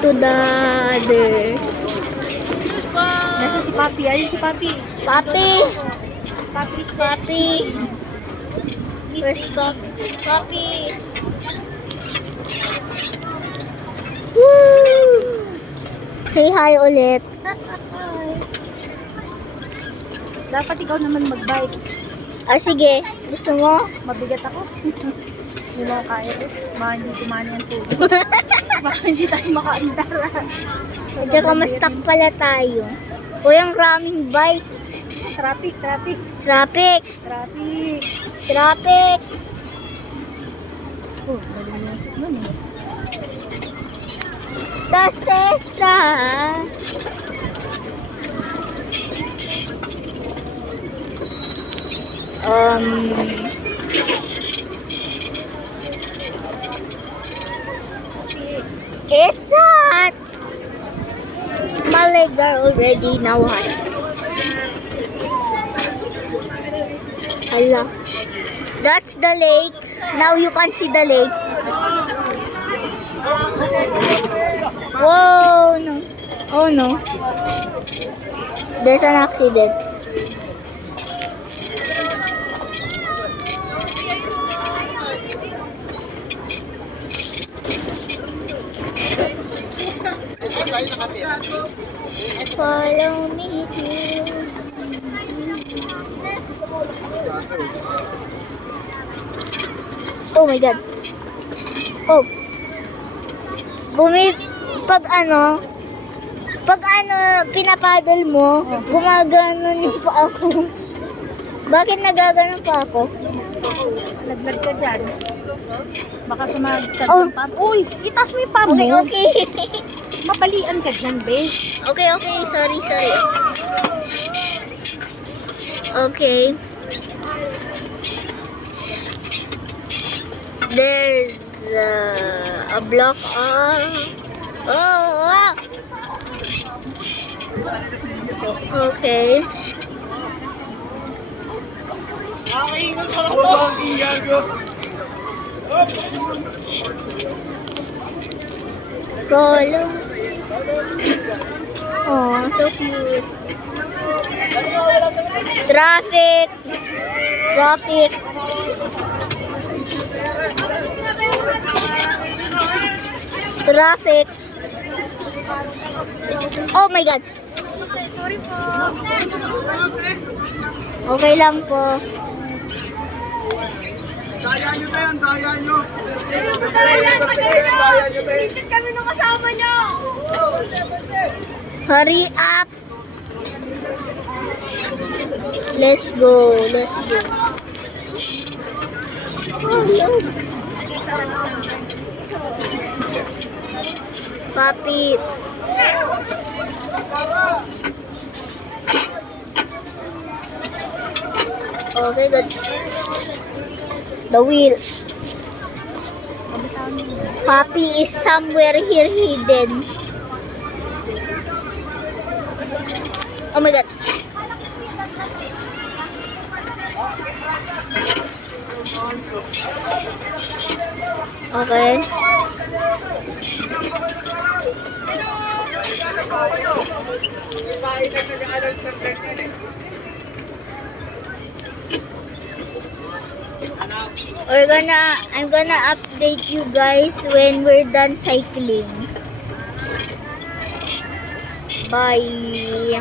to the other. Nasa si Papi. Ayun si Papi. Papi! Papi. Papi! Where's Papi? Papi! Woo! Say hi ulit. Dapat ikaw naman mag-bike. Ah, sige. Gusto mo? Mabigat ako. Hindi mo kaya. Baka hindi kumani ang tubig. Baka hindi tayo makaandar. At saka mas-stuck pala tayo. Uy, ang raming bike. Traffic. Traffic! Traffic. Traffic! Oh, malimusik nun eh. Das Tesla! It's hot! My legs are already now hot. Hala. That's the lake. Now you can see the lake. Whoa, no. Oh no. There's an accident. Follow me here. Oh my God. Oh. Pag pinapaddle mo, gumaganon yung pa ako. Bakit nagaganon pa ako? Laglag ka dyan. Baka sumagsag Oh. yung pam. Uy, itaas mo yung pam Okay, mo. okay. Mabalian ka dyan, be. Okay. Sorry. Okay. There's a block of... Oh! Okay. Follow. Oh, so cute. Traffic. Oh my God. Sorry po. Okay lang po. Daya nyo ba yan? Daya nyo. Isit kami nung kasama nyo. Hurry up. Let's go. Oh, no. Papi. Okay, good. The wheel. Papi is somewhere here hidden. Oh my God. Okay. I'm gonna update you guys when we're done cycling. Bye.